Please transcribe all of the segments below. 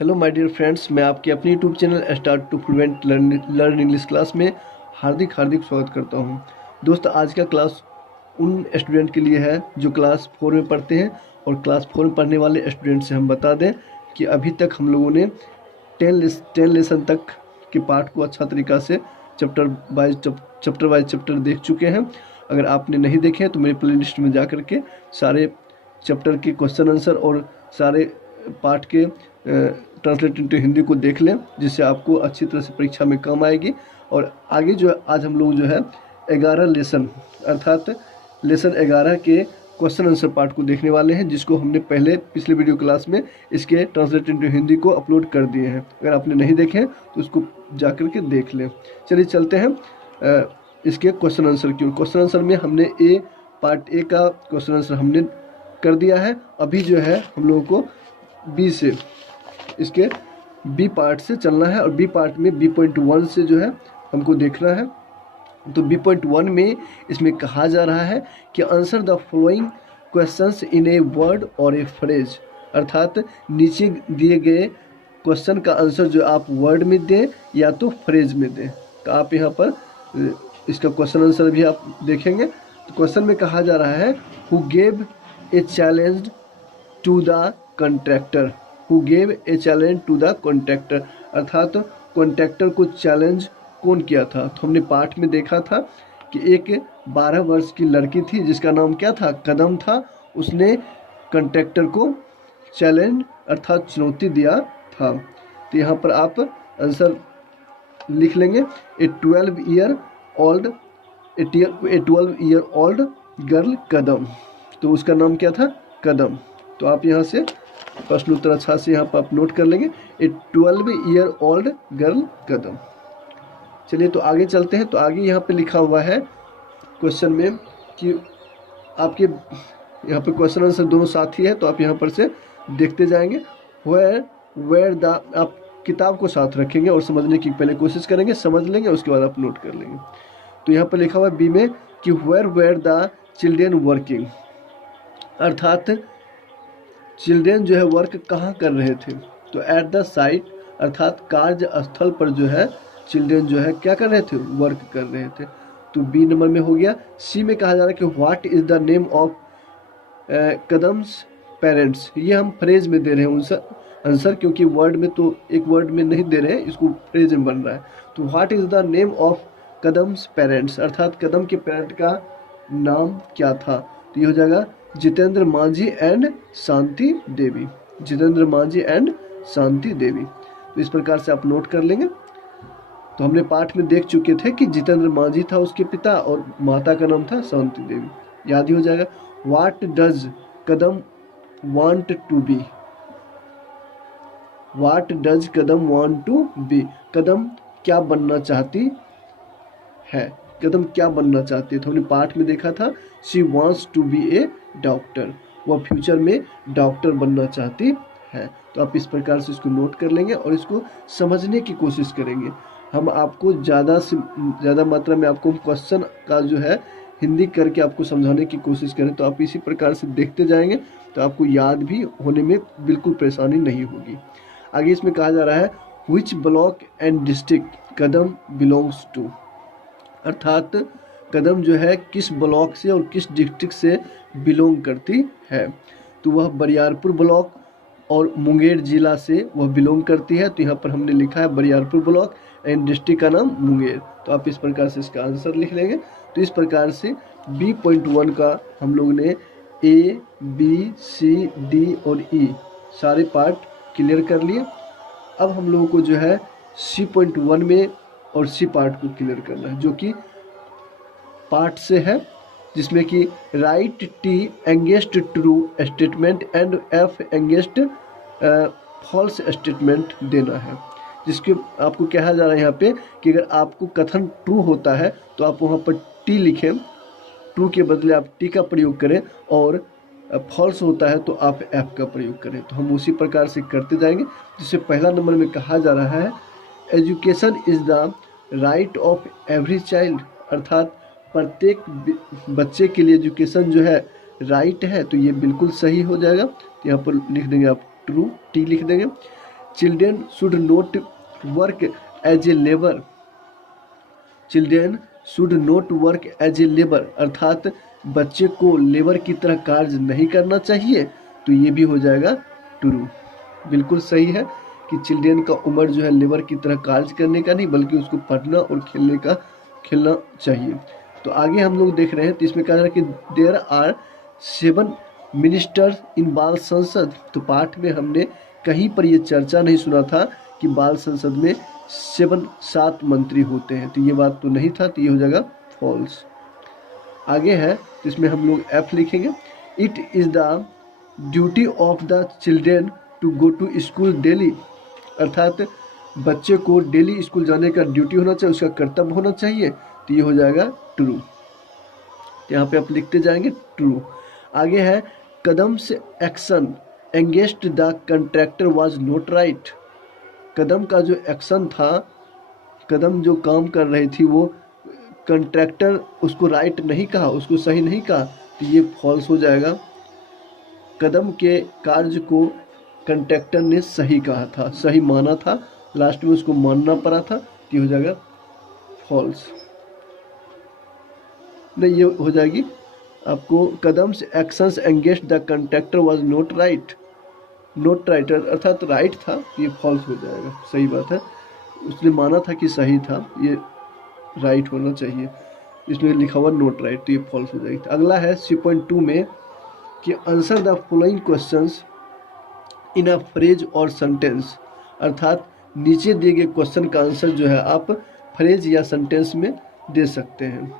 Hello my dear friends, मैं आपके अपने YouTube channel start to fluent learn English class में हार्दिक हार्दिक स्वागत करता हूं। दोस्त, आज का क्लास उन स्टूडेंट के लिए है जो क्लास 4 में पढ़ते हैं। और क्लास 4 में पढ़ने वाले स्टूडेंट से हम बता दें कि अभी तक हम लोगों ने 10 लेसन तक के पाठ को अच्छा तरीक़ा से चैप्टर वाइज चैप्टर देख चुके हैं। अगर आपने नहीं देखे हैं तो मेरी प्ले लिस्ट में जा कर के सारे चैप्टर के क्वेश्चन आंसर और सारे पाठ के ट्रांसलेट इनटू हिंदी को देख लें, जिससे आपको अच्छी तरह से परीक्षा में काम आएगी। और आगे जो आज हम लोग जो है 11 लेसन अर्थात लेसन 11 के क्वेश्चन आंसर पार्ट को देखने वाले हैं, जिसको हमने पहले पिछले वीडियो क्लास में इसके ट्रांसलेट इनटू हिंदी को अपलोड कर दिए हैं। अगर आपने नहीं देखे हैं तो उसको जा कर के देख लें। चलिए चलते हैं इसके क्वेश्चन आंसर की। क्वेश्चन आंसर में हमने पार्ट ए का क्वेश्चन आंसर हमने कर दिया है। अभी जो है हम लोगों को बी से इसके बी पार्ट से चलना है, और बी पार्ट में B.1 से जो है हमको देखना है। तो B.1 में इसमें कहा जा रहा है कि answer the following questions in a word और ए फ्रेज, अर्थात नीचे दिए गए क्वेश्चन का आंसर जो आप वर्ड में दें या तो फ्रेज में दें। तो आप यहाँ पर इसका क्वेश्चन आंसर भी आप देखेंगे। तो क्वेश्चन में कहा जा रहा है who gave a challenge to the contractor, who gave a challenge to the contractor, अर्थात कॉन्ट्रैक्टर को चैलेंज कौन किया था। तो हमने पाठ में देखा था कि एक 12 वर्ष की लड़की थी जिसका नाम क्या था, कदम था। उसने कॉन्ट्रैक्टर को चैलेंज अर्थात चुनौती दिया था। तो यहाँ पर आप आंसर लिख लेंगे, ए 12 ईयर ओल्ड गर्ल कदम। तो उसका नाम क्या था, कदम। तो आप यहाँ से प्रश्न उत्तर अच्छा से यहाँ पर आप नोट कर लेंगे, ए 12 ईयर ओल्ड गर्ल कदम। चलिए तो आगे चलते हैं। तो आगे यहाँ पे लिखा हुआ है क्वेश्चन में कि आपके यहाँ पे क्वेश्चन आंसर दोनों साथ ही है, तो आप यहाँ पर से देखते जाएंगे। वेयर द, आप किताब को साथ रखेंगे और समझने की पहले कोशिश करेंगे, समझ लेंगे, उसके बाद आप नोट कर लेंगे। तो यहाँ पर लिखा हुआ है बी में कि वेयर द चिल्ड्रेन वर्किंग, अर्थात चिल्ड्रेन जो है वर्क कहाँ कर रहे थे। तो एट द साइट, अर्थात कार्य स्थल पर जो है चिल्ड्रेन जो है क्या कर रहे थे, वर्क कर रहे थे। तो बी नंबर में हो गया। सी में कहा जा रहा है कि what is the name of Kadam's parents. ये हम फ्रेज में दे रहे हैं आंसर, क्योंकि वर्ड में तो एक वर्ड में नहीं दे रहे हैं, इसको फ्रेज में बन रहा है। तो what is the name of Kadam's parents, अर्थात कदम के पेरेंट का नाम क्या था। तो ये हो जाएगा जितेंद्र मांझी एंड शांति देवी, जितेंद्र मांझी एंड शांति देवी। तो इस प्रकार से आप नोट कर लेंगे। तो हमने पाठ में देख चुके थे कि जितेंद्र मांझी था उसके पिता और माता का नाम था शांति देवी, याद ही हो जाएगा। What does Kadam want to be, what does Kadam want to be, Kadam क्या बनना चाहती है, कदम क्या बनना चाहती है। तो हमने पाठ में देखा था she wants to be a doctor, वह फ्यूचर में डॉक्टर बनना चाहती है। तो आप इस प्रकार से इसको नोट कर लेंगे और इसको समझने की कोशिश करेंगे। हम आपको ज़्यादा से ज़्यादा मात्रा में आपको क्वेश्चन का जो है हिंदी करके आपको समझाने की कोशिश करें। तो आप इसी प्रकार से देखते जाएंगे तो आपको याद भी होने में बिल्कुल परेशानी नहीं होगी। आगे इसमें कहा जा रहा है which block and district Kadam belongs to, अर्थात कदम जो है किस ब्लॉक से और किस डिस्ट्रिक्ट से बिलोंग करती है। तो वह बरियारपुर ब्लॉक और मुंगेर जिला से वह बिलोंग करती है। तो यहाँ पर हमने लिखा है बरियारपुर ब्लॉक एंड डिस्ट्रिक्ट का नाम मुंगेर। तो आप इस प्रकार से इसका आंसर लिख लेंगे। तो इस प्रकार से B.1 का हम लोग ने A, B, C, D और E सारे पार्ट क्लियर कर लिए। अब हम लोगों को जो है C.1 में और C पार्ट को क्लियर करना है, जो कि पार्ट से है, जिसमें कि write T against true statement and F against false statement देना है। जिसके आपको कहा जा रहा है यहाँ पे कि अगर आपको कथन ट्रू होता है तो आप वहाँ पर T लिखें, ट्रू के बदले आप T का प्रयोग करें, और फॉल्स होता है तो आप F का प्रयोग करें। तो हम उसी प्रकार से करते जाएंगे। जिससे पहला नंबर में कहा जा रहा है education is the right of every child, अर्थात प्रत्येक बच्चे के लिए एजुकेशन जो है राइट है। तो ये बिल्कुल सही हो जाएगा। तो यहाँ पर लिख देंगे आप ट्रू, T लिख देंगे। Children should not work as a labour, children should not work as a labour, अर्थात बच्चे को लेबर की तरह कार्य नहीं करना चाहिए। तो ये भी हो जाएगा ट्रू, बिल्कुल सही है कि चिल्ड्रेन का उम्र जो है लेबर की तरह कार्य करने का नहीं बल्कि उसको पढ़ना और खेलना चाहिए। तो आगे हम लोग देख रहे हैं, तो इसमें कहा जा रहा है कि देयर आर 7 मिनिस्टर्स इन बाल संसद। तो पाठ में हमने कहीं पर ये चर्चा नहीं सुना था कि बाल संसद में 7 मंत्री होते हैं, तो ये बात तो नहीं था, तो ये हो जाएगा फॉल्स। आगे है, तो इसमें हम लोग एफ लिखेंगे। It is the duty of the children to go to school daily, अर्थात बच्चे को डेली स्कूल जाने का ड्यूटी होना चाहिए, उसका कर्तव्य होना चाहिए, तो ये हो जाएगा ट्रू। तो यहाँ पे आप लिखते जाएंगे ट्रू। आगे है कदम से action against the contractor was not right. Kadam का जो एक्शन था, कदम जो काम कर रही थी, वो कंट्रैक्टर उसको राइट नहीं कहा, उसको सही नहीं कहा, तो ये फॉल्स हो जाएगा। कदम के कार्य को कंट्रैक्टर ने सही कहा था, सही माना था, लास्ट में उसको मानना पड़ा था, तो ये हो जाएगा फॉल्स। नहीं, ये हो जाएगी आपको Kadam's actions against the contractor was not right, not right अर्थात राइट था, ये फॉल्स हो जाएगा। सही बात है, उसने माना था कि सही था, ये राइट होना चाहिए, इसमें लिखा हुआ नॉट राइट, तो ये फॉल्स हो जाएगी। अगला है 3.2 में कि answer the following questions in a phrase और सेंटेंस, अर्थात नीचे दिए गए क्वेश्चन का आंसर जो है आप फ्रेज या सेंटेंस में दे सकते हैं।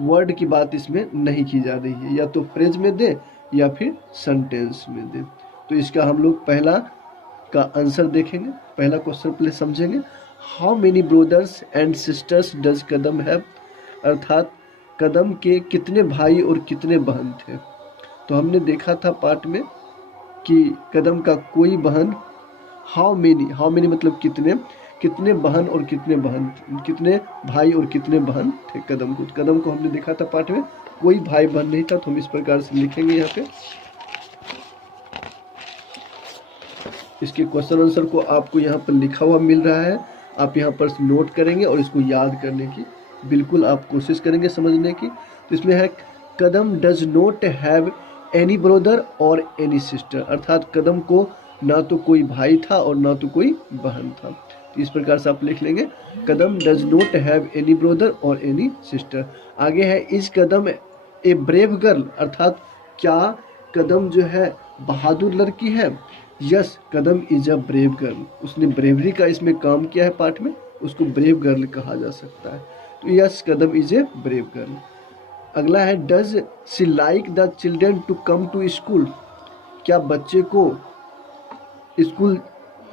वर्ड की बात इसमें नहीं की जा रही है, या तो फ्रेज में दे या फिर सेंटेंस में दे। तो इसका हम लोग पहला का आंसर देखेंगे, पहला क्वेश्चन पहले समझेंगे। How many brothers and sisters does Kadam have, अर्थात कदम के कितने भाई और कितने बहन थे। तो हमने देखा था पार्ट में कि कदम का कोई बहन, हाउ मेनी मतलब कितने बहन और कितने भाई और कितने बहन थे कदम को हमने देखा था पार्ट में, कोई भाई बहन नहीं था। तो हम इस प्रकार से लिखेंगे यहाँ पे, इसके क्वेश्चन आंसर को आपको यहाँ पर लिखा हुआ मिल रहा है, आप यहाँ पर नोट करेंगे और इसको याद करने की बिल्कुल आप कोशिश करेंगे समझने की। तो इसमें है Kadam does not have any brother और एनी सिस्टर, अर्थात कदम को ना तो कोई भाई था और ना तो कोई बहन था। तो इस प्रकार से आप लिख लेंगे Kadam does not have any brother और एनी सिस्टर। आगे है is Kadam a brave girl, अर्थात क्या कदम जो है बहादुर लड़की है। Yes Kadam is a brave girl, उसने ब्रेवरी का इसमें काम किया है पार्ट में, उसको ब्रेव गर्ल कहा जा सकता है। तो yes Kadam is a brave girl. अगला है does she like the children to come to school, क्या बच्चे को स्कूल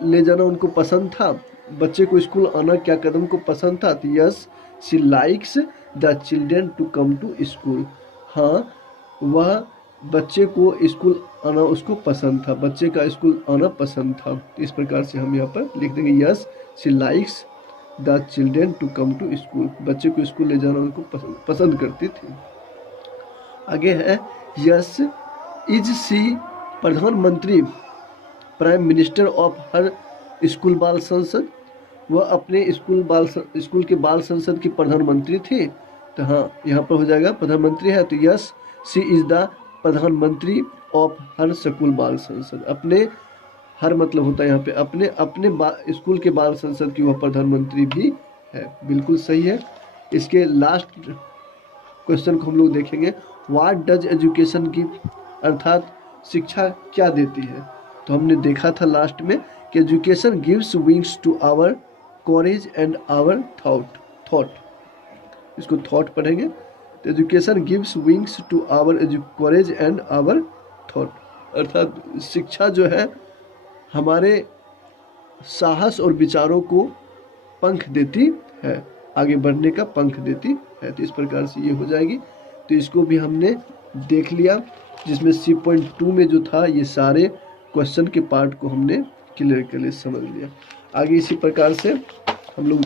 ले जाना उनको पसंद था, बच्चे को स्कूल आना क्या कदम को पसंद था। तो yes she likes the children to come to school, हाँ वह बच्चे को स्कूल आना उसको पसंद था, बच्चे का स्कूल आना पसंद था। तो इस प्रकार से हम यहाँ पर लिख देंगे yes she likes the children to come to school, बच्चे को स्कूल ले जाना उनको पसंद करती थी। आगे है यस इज सी प्रधानमंत्री prime minister of her school बाल संसद, वह अपने स्कूल के बाल संसद की प्रधानमंत्री थी। तो हाँ यहाँ पर हो जाएगा प्रधानमंत्री है, तो यस सी इज द प्रधानमंत्री ऑफ हर स्कूल बाल संसद, अपने हर मतलब होता है यहाँ पे अपने स्कूल के बाल संसद की वह प्रधानमंत्री भी है, बिल्कुल सही है। इसके लास्ट क्वेश्चन को हम लोग देखेंगे, व्हाट डज एजुकेशन गिव, अर्थात शिक्षा क्या देती है। तो हमने देखा था लास्ट में कि education gives wings to our courage and our thought, इसको थॉट पढ़ेंगे। तो education gives wings to our courage and our thought, अर्थात शिक्षा जो है हमारे साहस और विचारों को पंख देती है, आगे बढ़ने का पंख देती है। तो इस प्रकार से ये हो जाएगी। तो इसको भी हमने देख लिया, जिसमें 3.2 में जो था ये सारे क्वेश्चन के पार्ट को हमने क्लियर कर लिए, समझ लिया। आगे इसी प्रकार से हम लोग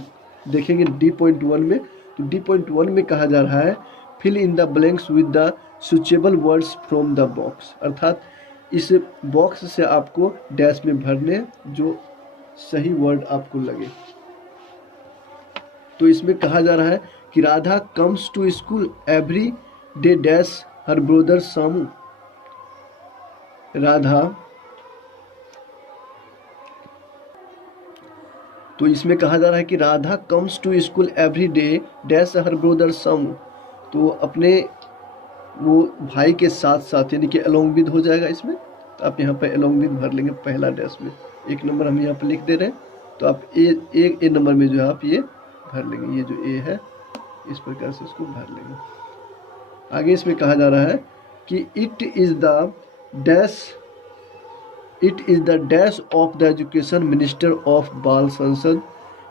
देखेंगे D.1 में। तो D.1 में कहा जा रहा है fill in the blanks with the suitable words from the box, अर्थात इस बॉक्स से आपको डैश में भरने जो सही वर्ड आपको लगे। तो इसमें कहा जा रहा है कि Radha comes to school every day dash her brother Samu. Radha, तो इसमें कहा जा रहा है कि Radha comes to school every day dash her brother Samu. तो अपने वो भाई के साथ साथ, यानी कि अलोंग विद हो जाएगा इसमें। तो आप यहाँ पे अलोंग विद भर लेंगे पहला डैश में। 1 नंबर हम यहाँ पे लिख दे रहे हैं, तो आप ए नंबर में जो है आप ये भर लेंगे। ये जो ए है इस प्रकार से इसको भर लेंगे। आगे इसमें कहा जा रहा है कि it is the dash of the education minister of बाल संसद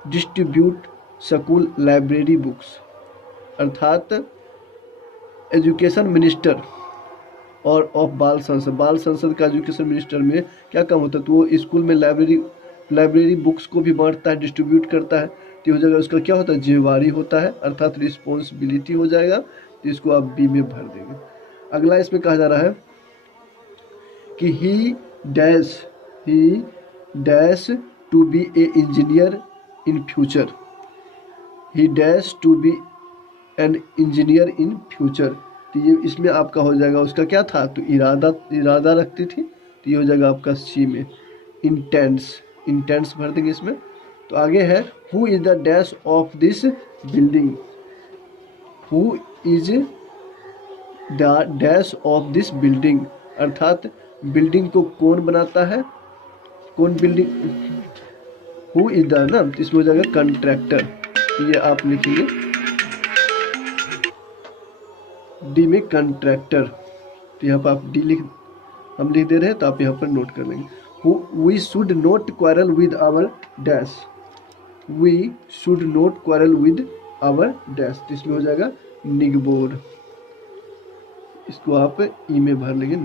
डिस्ट्रीब्यूट स्कूल लाइब्रेरी बुक्स। अर्थात एजुकेशन मिनिस्टर और ऑफ बाल संसद का एजुकेशन मिनिस्टर में क्या काम होता है, तो वो स्कूल में लाइब्रेरी बुक्स को भी बांटता है, डिस्ट्रीब्यूट करता है। तो हो जाएगा उसका क्या होता है, जिम्मेवारी होता है, अर्थात रिस्पॉन्सिबिलिटी हो जाएगा। तो इसको आप बी में भर देंगे। अगला इसमें कहा जा रहा है कि he dash to be a engineer in future. He dash to be an engineer in future. तो ये इसमें आपका हो जाएगा, उसका क्या था, तो इरादा रखती थी। तो ये हो जाएगा आपका सी में इंटेंस भर देंगे इसमें। तो आगे है who is the dash of this building. Who is the dash of this building, अर्थात बिल्डिंग को कौन बनाता है, कौन बिल्डिंग, हु इज द ना, तो इसमें हो जाएगा कंट्रैक्टर। ये आप लिखेंगे डी में कंट्रैक्टर। तो यहाँ पर आप हम लिख दे रहे हैं, तो आप यहाँ पर नोट कर लेंगे। We should not quarrel with our dash. We should not quarrel with our dash. तो इसमें हो जाएगा निगबोर। इसको आप ई में भर लेंगे,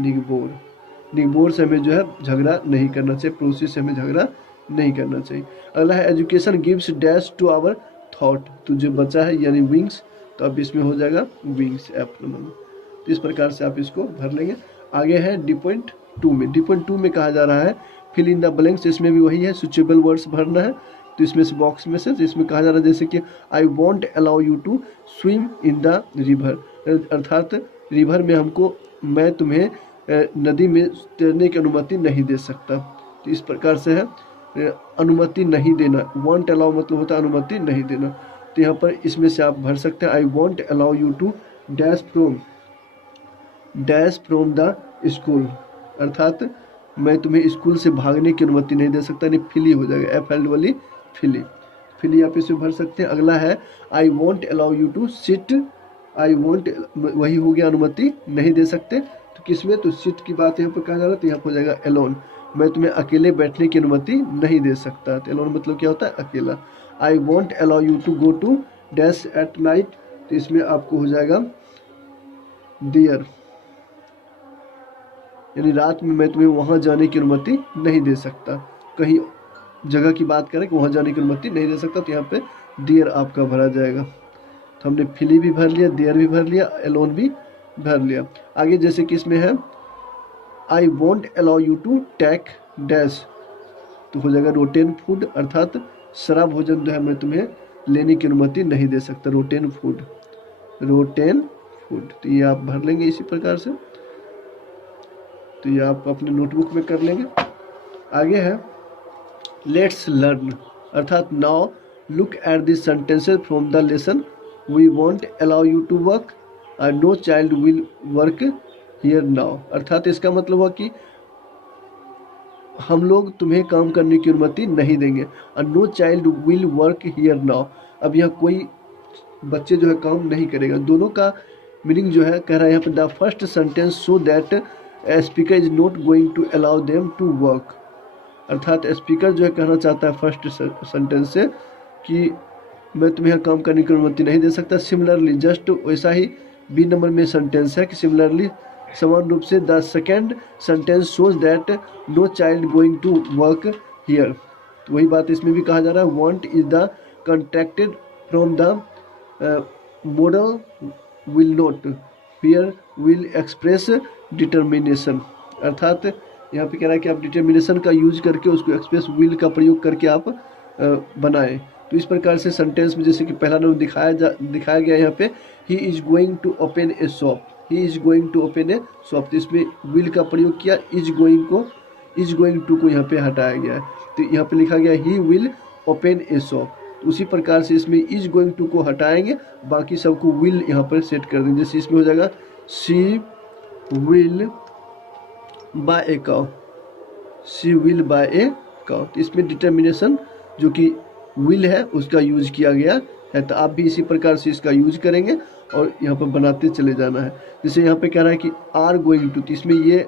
निगबोर से हमें जो है झगड़ा नहीं करना चाहिए, प्रोसेस से हमें झगड़ा नहीं करना चाहिए। अगला है education gives dash to our thought. तो जो बचा है यानी विंग्स, तो अब इसमें हो जाएगा विंग्स एफ नंबर में। तो इस प्रकार से आप इसको भर लेंगे। आगे है D.2 में। D.2 में कहा जा रहा है फिल इन द ब्लैंक्स। इसमें भी वही है, सुचेबल वर्ड्स भरना है। तो इसमें से बॉक्स में से इसमें कहा जा रहा है जैसे कि I won't allow you to swim in the river. अर्थात रिवर में मैं तुम्हें नदी में तैरने की अनुमति नहीं दे सकता। तो इस प्रकार से है अनुमति नहीं देना। वॉन्ट अलाउ मतलब होता है अनुमति नहीं देना। तो यहाँ पर इसमें से आप भर सकते हैं I won't allow you to dash from the school. अर्थात मैं तुम्हें स्कूल से भागने की अनुमति नहीं दे सकता, नहीं फिली हो जाएगा, एफ एल वाली फिली आप इसमें भर सकते हैं। अगला है I won't allow you to sit. I won't वही हो गया, अनुमति नहीं दे सकते। तो किसमें, तो सिट की बात यहाँ पर कहा जा रहा है। तो यहाँ पर हो जाएगा एलोन। मैं तुम्हें अकेले बैठने की अनुमति नहीं दे सकता। तो एलोन मतलब क्या होता है, अकेला। I won't allow you to go to dash at night. तो इसमें आपको हो जाएगा डियर, यानी रात में मैं तुम्हें वहाँ जाने की अनुमति नहीं दे सकता। कहीं जगह की बात करें कि वहाँ जाने की अनुमति नहीं दे सकता, तो यहाँ पे डियर आपका भरा जाएगा। तो हमने फिली भी भर लिया, डियर भी भर लिया, एलोन भी भर लिया। आगे जैसे कि इसमें है I won't allow you to take dash. तो हो जाएगा रोटेन फूड, अर्थात शराब भोजन जो है मैं तुम्हें लेने की अनुमति नहीं दे सकता, रोटेन फूड। तो ये आप भर लेंगे इसी प्रकार से। तो ये आप अपने नोटबुक में कर लेंगे। आगे है लेट्स लर्न, अर्थात now look at this sentences from the lesson we won't allow you to work and no child will work here now. अर्थात इसका मतलब हुआ कि हम लोग तुम्हें काम करने की अनुमति नहीं देंगे। And no child will work here now. अब यह कोई बच्चे जो है काम नहीं करेगा। दोनों का मीनिंग जो है कह रहा है यहाँ पर the first sentence so that speaker is not going to allow them to work. अर्थात स्पीकर जो है कहना चाहता है फर्स्ट सेंटेंस से कि मैं तुम्हें काम करने की अनुमति नहीं दे सकता। सिमिलरली जस्ट वैसा ही बी नंबर में सेंटेंस है कि सिमिलरली समान रूप से the second sentence shows that no child going to work here. तो वही बात इसमें भी कहा जा रहा है won't is the contracted from the modal will not here will express determination. अर्थात यहाँ पे कह रहा है कि आप डिटर्मिनेशन का यूज करके उसको एक्सप्रेस विल का प्रयोग करके आप बनाएं। तो इस प्रकार से सेंटेंस में जैसे कि पहला नंबर दिखाया गया यहाँ पे, he is going to open a shop, he is going to open a shop. तो इसमें विल का प्रयोग किया, इज गोइंग टू को यहाँ पे हटाया गया है। तो यहाँ पे लिखा गया he will open a shop. तो उसी प्रकार से इसमें इज गोइंग टू को हटाएंगे, बाकी सबको विल यहाँ पर सेट कर देंगे। जैसे इसमें हो जाएगा she will buy a cow, she will buy a cow. तो इसमें डिटर्मिनेशन जो कि विल है उसका यूज किया गया है। तो आप भी इसी प्रकार से इसका यूज करेंगे और यहाँ पर बनाते चले जाना है। जैसे यहाँ पे कह रहा है कि आर गोइंग टू, तो इसमें ये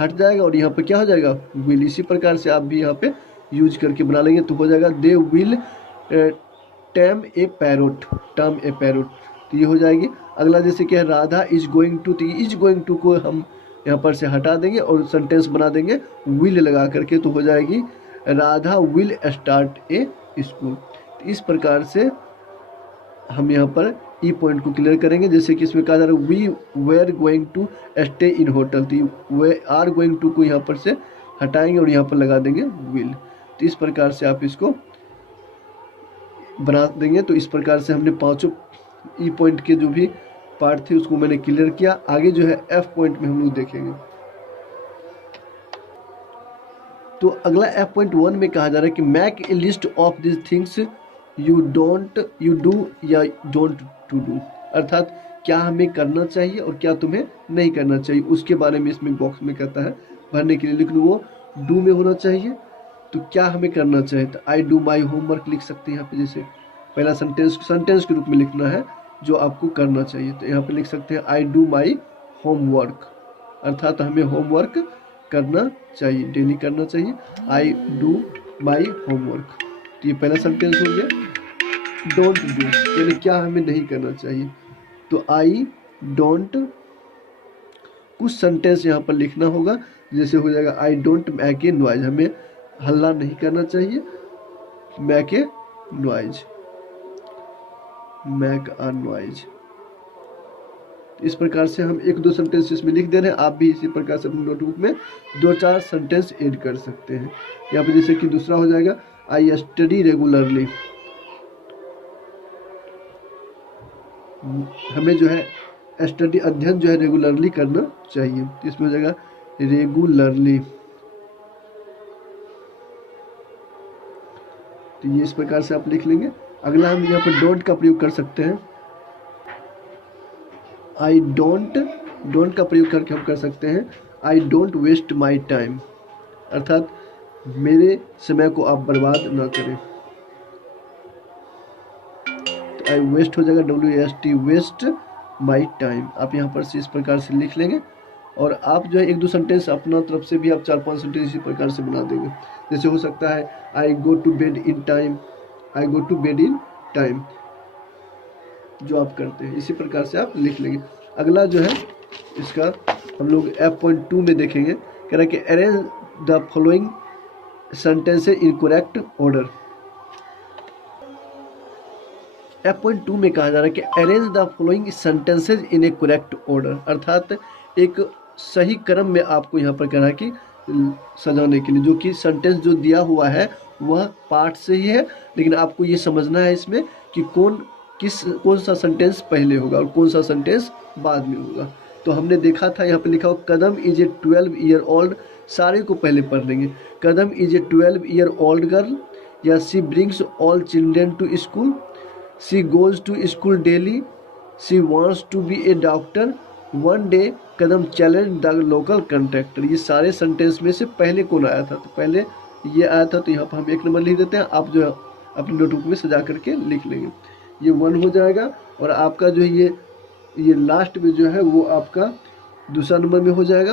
हट जाएगा और यहाँ पे क्या हो जाएगा, विल। इसी प्रकार से आप भी यहाँ पे यूज करके बना लेंगे तो हो जाएगा they will time A parrot, term A parrot. तो ये हो जाएगी। अगला जैसे कि है राधा इज गोइंग टू, तो इज गोइंग टू को हम यहाँ पर से हटा देंगे और सेंटेंस बना देंगे विल लगा करके, तो हो जाएगी Radha will start A school. तो इस प्रकार से हम यहाँ पर ई पॉइंट को क्लियर करेंगे। जैसे कि इसमें कहा जा रहा है we were going to stay in hotel, तो वे आर गोइंग टू को यहाँ पर से हटाएंगे और यहाँ पर लगा देंगे विल। तो इस प्रकार से आप इसको बना देंगे। तो इस प्रकार से हमने पांचों ई पॉइंट के जो भी पार्ट थे उसको मैंने क्लियर किया। आगे जो है एफ पॉइंट में हम लोग देखेंगे। तो अगला एफ पॉइंट 1 में कहा जा रहा है कि make a list of this things you do या डोंट टू डू, अर्थात क्या हमें करना चाहिए और क्या तुम्हें नहीं करना चाहिए, उसके बारे में इसमें बॉक्स में कहता है भरने के लिए। लेकिन वो डू में होना चाहिए। तो क्या हमें करना चाहिए, तो आई डू माई होमवर्क लिख सकते हैं यहाँ पे। जैसे पहला सेंटेंस के रूप में लिखना है जो आपको करना चाहिए, तो यहाँ पे लिख सकते हैं आई डू माई होमवर्क, अर्थात हमें होमवर्क करना चाहिए, डेली करना चाहिए। आई डू माई होमवर्क, तो ये पहला सेंटेंस हो गया। डोंट डू यानी क्या हमें नहीं करना चाहिए, तो आई डोंट, कुछ सेंटेंस यहाँ पर लिखना होगा। जैसे हो जाएगा I don't make a noise, हमें हल्ला नहीं करना चाहिए। Make a noise, make a noise. इस प्रकार से हम एक दो सेंटेंस इसमें लिख दे रहे हैं। आप भी इसी प्रकार से अपनी नोटबुक में 2-4 सेंटेंस ऐड कर सकते हैं। यहाँ पे जैसे कि दूसरा हो जाएगा आई स्टडी रेगुलरली, हमें जो है स्टडी अध्ययन जो है रेगुलरली करना चाहिए। इसमें हो जाएगा रेगुलरली। तो ये इस प्रकार से आप लिख लेंगे। अगला हम यहाँ पर डोंट का प्रयोग कर सकते हैं। आई डोंट का प्रयोग करके हम कर सकते हैं I don't waste my time, अर्थात मेरे समय को आप बर्बाद ना करें। तो आई वेस्ट हो जाएगा WAST, वेस्ट माई टाइम। आप यहाँ पर से इस प्रकार से लिख लेंगे और आप जो है एक दो सेंटेंस अपना तरफ से भी आप 4-5 सेंटेंस इसी प्रकार से बना देंगे। जैसे हो सकता है I go to bed in time, I go to bed in time, जो आप करते हैं इसी प्रकार से आप लिख लेंगे। अगला जो है इसका हम लोग F.2 में देखेंगे। कह रहा है कि arrange the following sentences in correct order. F.2 में कहा जा रहा है कि arrange the following sentences in A correct order, अर्थात एक सही क्रम में आपको यहाँ पर कह रहा है कि सजाने के लिए। जो कि सेंटेंस जो दिया हुआ है वह पार्ट से ही है, लेकिन आपको ये समझना है इसमें कि कौन सा सेंटेंस पहले होगा और कौन सा सेंटेंस बाद में होगा। तो हमने देखा था यहाँ पे लिखा हो Kadam is a 12 year old, सारे को पहले पढ़ लेंगे। Kadam is a 12 year old girl, या she brings all children to school, she goes to school daily, she wants to be a doctor, one day Kadam challenge the local contractor. ये सारे sentence में से पहले कौन आया था, तो पहले ये आया था। तो यहाँ पर हम 1 नंबर लिख देते हैं, आप जो है अपनी नोटबुक में सजा करके लिख लेंगे। ये 1 हो जाएगा और आपका जो है ये लास्ट में जो है वो आपका दूसरा नंबर में हो जाएगा।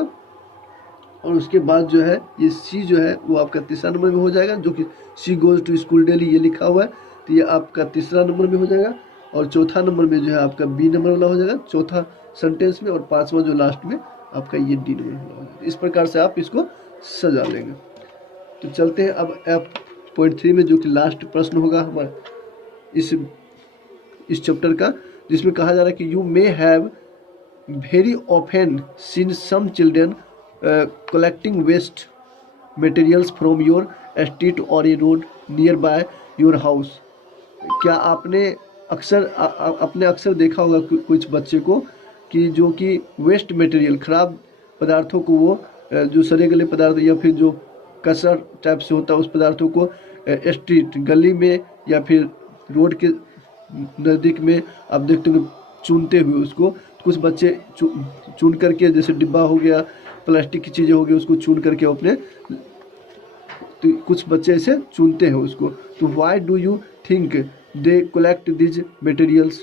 और उसके बाद जो है ये सी जो है वो आपका तीसरा नंबर में हो जाएगा, जो कि सी गोज टू स्कूल डेली ये लिखा हुआ है, तो ये आपका तीसरा नंबर में हो जाएगा। और चौथा नंबर में जो है आपका बी नंबर वाला हो जाएगा चौथा सेंटेंस में, और 5वां जो लास्ट में आपका ये डी नंबर वाला हो जाएगा। इस प्रकार से आप इसको सजा लेंगे। तो चलते हैं अब F.3 में, जो कि लास्ट प्रश्न होगा हमारा इस चैप्टर का, जिसमें कहा जा रहा है कि you may have very often seen some children collecting waste materials from your street or a road nearby your house। क्या आपने आपने अक्सर देखा होगा कुछ बच्चे को कि जो कि वेस्ट मटेरियल, खराब पदार्थों को वो जो सड़े गले पदार्थ या फिर जो कचरा टाइप से होता है उस पदार्थों को स्ट्रीट, गली में या फिर रोड के नज़दीक में आप देखते हो चुनते हुए उसको। कुछ बच्चे चुन करके, जैसे डिब्बा हो गया, प्लास्टिक की चीज़ें हो गई, उसको चुन करके अपने, तो कुछ बच्चे ऐसे चुनते हैं उसको। तो why do you think they collect these materials?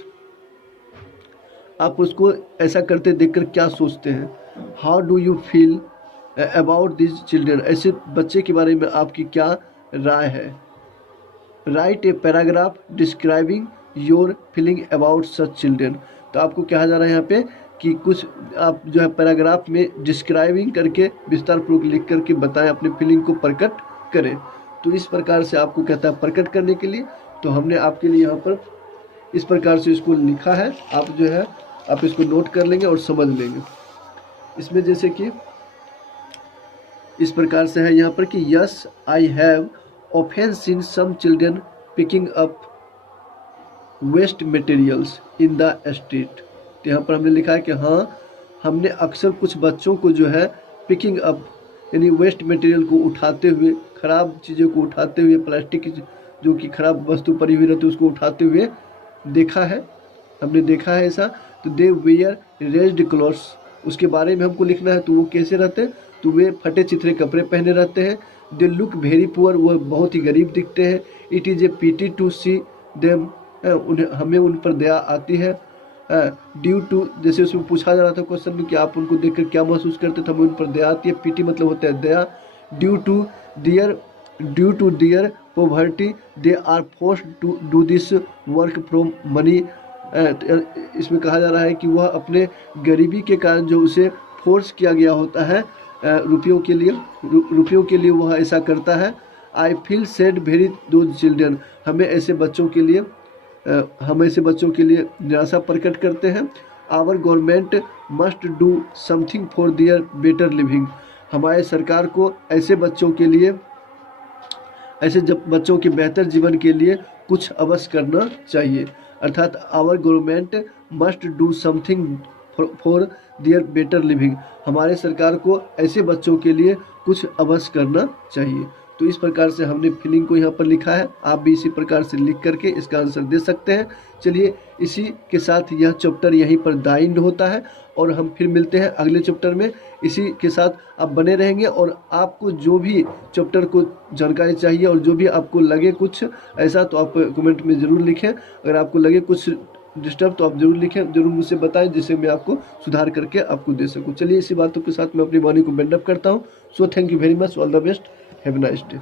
आप उसको ऐसा करते देखकर क्या सोचते हैं? How do you feel about these children? ऐसे बच्चे के बारे में आपकी क्या राय है? Right a paragraph describing your feeling about such children. तो आपको कहा जा रहा है यहाँ पे कि कुछ आप जो है पैराग्राफ में डिस्क्राइबिंग करके विस्तार पूर्वक लिख करके बताएं, अपने फीलिंग को प्रकट करें। तो इस प्रकार से आपको कहता है प्रकट करने के लिए। तो हमने आपके लिए यहाँ पर इस प्रकार से इसको लिखा है, आप जो है आप इसको नोट कर लेंगे और समझ लेंगे। इसमें जैसे कि इस प्रकार से है यहाँ पर कि yes I have often seen some children picking up waste materials in the street. तो यहाँ पर हमने लिखा है कि हाँ, हमने अक्सर कुछ बच्चों को जो है पिकिंग अप यानी वेस्ट मटेरियल को उठाते हुए, ख़राब चीज़ों को उठाते हुए, प्लास्टिक की जो कि ख़राब वस्तु पड़ी हुई रहती है उसको उठाते हुए देखा है, हमने देखा है ऐसा। तो दे वेयर रेज्ड क्लॉथ्स, उसके बारे में हमको लिखना है। तो वो कैसे रहते हैं? तो वे फटे चिथरे कपड़े पहने रहते हैं। दे लुक वेरी पुअर, वह बहुत ही गरीब दिखते हैं। It is a pity to see them, उन्हें हमें उन पर दया आती है। ड्यू टू, जैसे उसमें पूछा जा रहा था क्वेश्चन में कि आप उनको देखकर क्या महसूस करते थे, हमें उन पर दया आती है। पीटी मतलब होता है दया। Due to their poverty they are forced to do this work from money. इसमें कहा जा रहा है कि वह अपने गरीबी के कारण जो उसे फोर्स किया गया होता है रुपयों के लिए वह ऐसा करता है। I feel sad very though children, हम ऐसे बच्चों के लिए निराशा प्रकट करते हैं। Our government must do something for their better living, हमारे सरकार को ऐसे बच्चों के बेहतर जीवन के लिए कुछ अवश्य करना चाहिए। अर्थात our government must do something for their better living, हमारे सरकार को ऐसे बच्चों के लिए कुछ अवश्य करना चाहिए। तो इस प्रकार से हमने फीलिंग को यहाँ पर लिखा है। आप भी इसी प्रकार से लिख करके इसका आंसर दे सकते हैं। चलिए, इसी के साथ यह चैप्टर यहीं पर द एंड होता है और हम फिर मिलते हैं अगले चैप्टर में। इसी के साथ आप बने रहेंगे और आपको जो भी चैप्टर को जानकारी चाहिए और जो भी आपको लगे कुछ ऐसा, तो आप कमेंट में ज़रूर लिखें। अगर आपको लगे कुछ डिस्टर्ब तो आप जरूर लिखें, जरूर मुझसे बताएं, जिससे मैं आपको सुधार करके आपको दे सकूं। चलिए, इसी बातों के साथ मैं अपनी वाणी को बेंड अप करता हूं। So thank you very much, all the best, have a nice day.